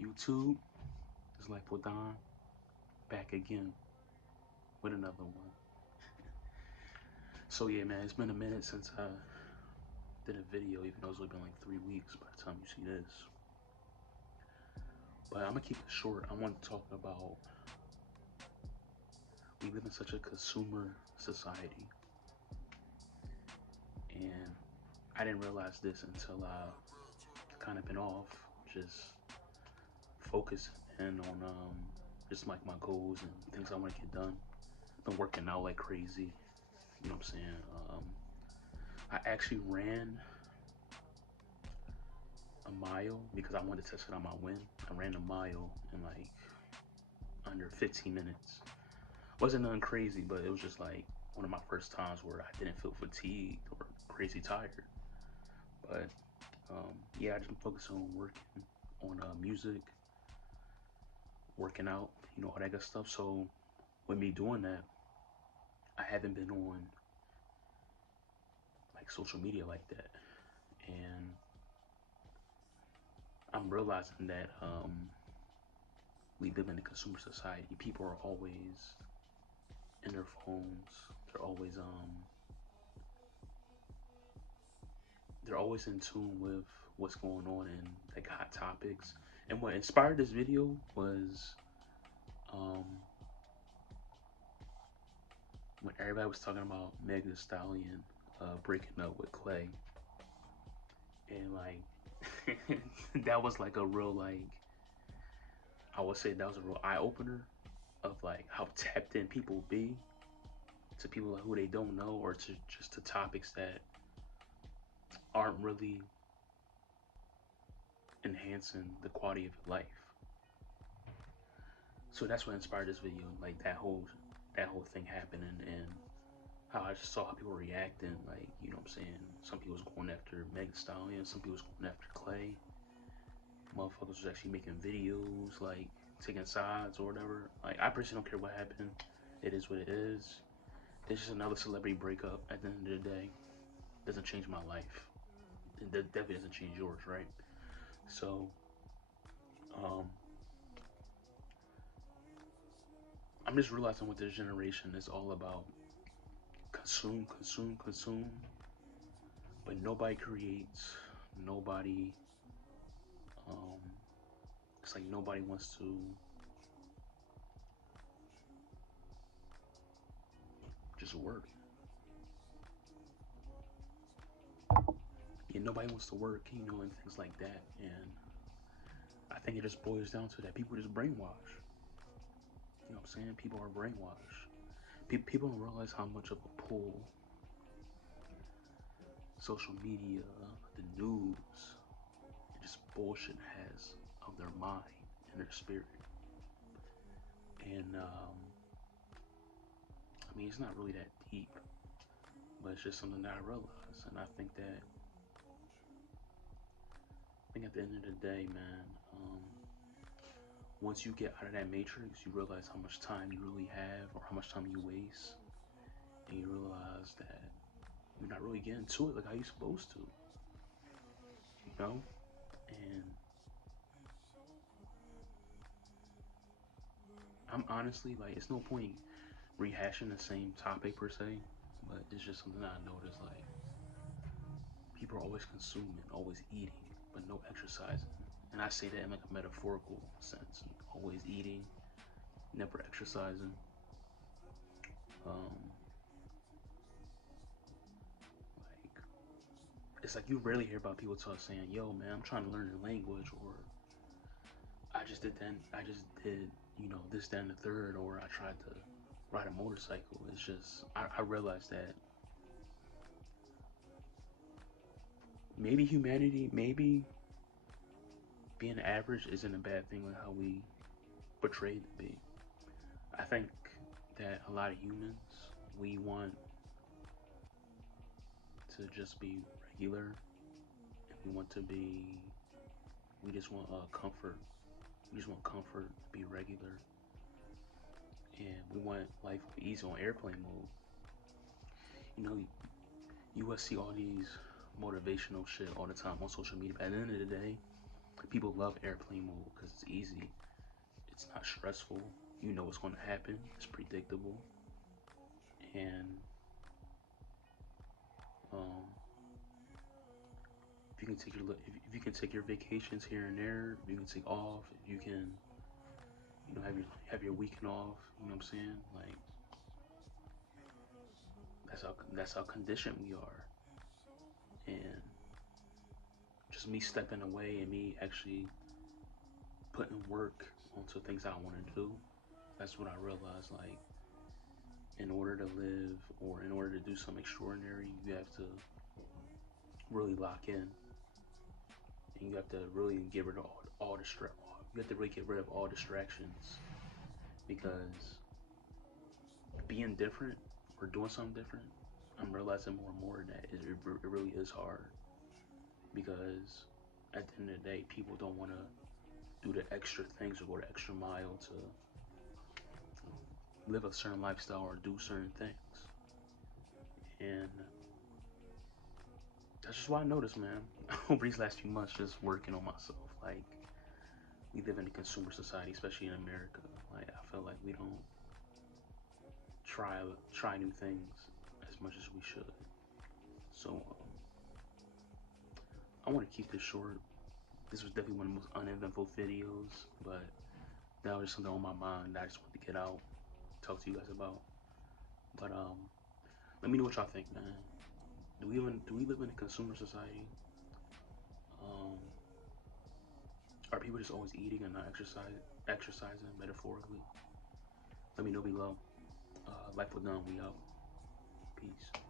YouTube, it's Life with Don, back again with another one. So yeah, man, it's been a minute since I did a video, even though it's only been like 3 weeks by the time you see this. But I'm gonna keep it short. I want to talk about we live in such a consumer society, and I didn't realize this until I kind of been off, just focusing on just like my goals and things I want to get done. Been working out like crazy. You know what I'm saying? I actually ran a mile because I wanted to test it on my win. I ran a mile in like under 15 minutes. Wasn't nothing crazy, but it was just like one of my first times where I didn't feel fatigued or crazy tired. But yeah, I just been focusing on working on music, working out, all that good stuff. So with me doing that, I haven't been on like social media like that, and I'm realizing that we live in a consumer society. People are always in their phones. They're always in tune with what's going on in like hot topics. And what inspired this video was um when everybody was talking about Meg Thee Stallion breaking up with Clay, and like that was like a real like I would say that was a real eye opener of like how tapped in people be to people who they don't know, or to just to topics that aren't really enhancing the quality of your life. So that's what inspired this video, like that whole thing happening, and how I just saw how people were reacting. Like, you know what I'm saying? Some people was going after Meg Thee Stallion, some people was going after Clay. Motherfuckers was actually making videos, like taking sides or whatever. Like, I personally don't care what happened. It is what it is. It's just another celebrity breakup. At the end of the day, it doesn't change my life. It definitely doesn't change yours, right? So, um, I'm just realizing what this generation is all about. Consume, consume, consume. But nobody creates. Nobody. Um, it's like nobody wants to just work. Yeah, nobody wants to work, and things like that. And I think it just boils down to that people just brainwash. You know what I'm saying? People are brainwashed. People don't realize how much of a pull social media, the news, and just bullshit has of their mind and their spirit. And I mean, it's not really that deep, but it's just something that I realized. And I think at the end of the day, man, once you get out of that matrix, you realize how much time you really have, or how much time you waste, and you realize that you're not really getting to it like how you're supposed to, you know? And I'm honestly like, it's no point rehashing the same topic per se, but it's just something that I noticed. Like, people are always consuming, always eating, but no exercising. And I say that in like a metaphorical sense. Always eating, never exercising. Um, like, it's like you rarely hear about people talk saying, "Yo, man, I'm trying to learn a language," or I just did, this, that, and the third, or I tried to ride a motorcycle. It's just I realized that maybe humanity, maybe being average isn't a bad thing, like how we portray it to be. I think that a lot of humans, we want to just be regular, and we just want comfort. We just want comfort to be regular, and we want life easy on airplane mode. You know, you will see all these motivational shit all the time on social media. But at the end of the day, People love airplane mode because it's easy. It's not stressful. You know what's going to happen. It's predictable, and um, if you can take if you can take your vacations here and there, if you can take off. If you can, have your weekend off. You know what I'm saying? Like that's how conditioned we are, and just me stepping away and me actually putting work onto things I want to do. That's what I realized. Like, in order to live or in order to do something extraordinary, you have to really lock in, and you have to really get rid of all you have to really get rid of all distractions, because being different or doing something different, I'm realizing more and more that it really is hard, because at the end of the day, people don't want to do the extra things or go the extra mile to live a certain lifestyle or do certain things. And that's just what I noticed, man. Over these last few months, just working on myself. Like, we live in a consumer society, especially in America. Like, I feel like we don't try try new things as much as we should. So I want to keep this short. This was definitely one of the most uneventful videos, but that was just something on my mind that I just wanted to get out, talk to you guys about. But let me know what y'all think, man. Do we live in a consumer society? Um, are people just always eating and not exercising metaphorically? Let me know below. Life with None, we out. Peace.